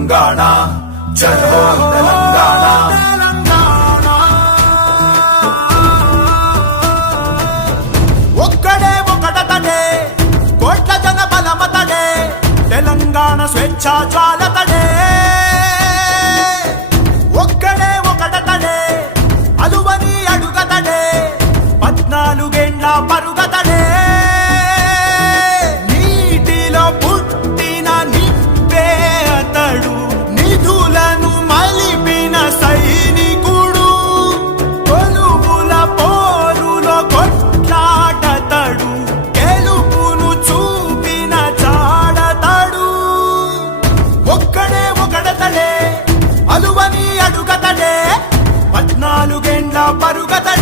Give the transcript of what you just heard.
తెలంగాణ జై హో తెలంగాణ ఒక్కడే ఒకటతడే కోట్ల జన బలమతడే తెలంగాణ స్వేచ్ఛా జ్వాలతడే ఒక్కడే ఒకటతడే అలువని అడుగతడే 14 ఏళ్ల పరుగతడే నీటిలో పుట్టిన నిప్పే అతడు నిధులను మలిపిన సైనికుడు కొలువుల పోరులో కొట్లాటతడు గెలుపును చూపిన చాడతడు ఒక్కడే ఒకడతడే అలువని అడుగతడే 14 ఏళ్ల పరుగతడే